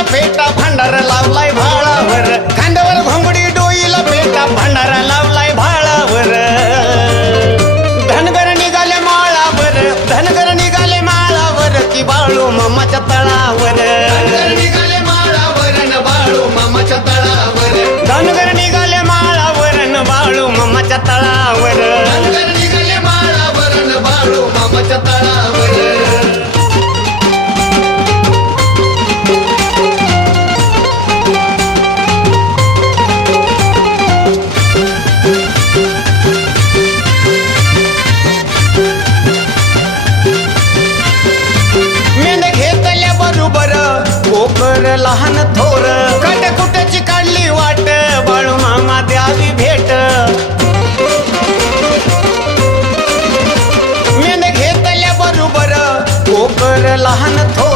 डोईला फेटा भांडार लावलाय भाळावर खांद्यावर घोंगडी डोईला फेटा भांडार लावलाय भाळावर धनगर निघाले माळावर धनगर निघाले माळावर की बाळू मामाच्या तळावर निघाले माळावर न बाळू मामाच्या तळावर धनगर निघाले माळावर न बाळू मामाच्या तळावर निघाले माळावर न बाळू मामाच्या तळावर मेंढ घेतल्या बरोबर कोकर लहान थोर काटकुट्याची काढली वाट बाळू मामा द्यावी भेट मेंढ घेतल्या बरोबर कोकर लहान थोर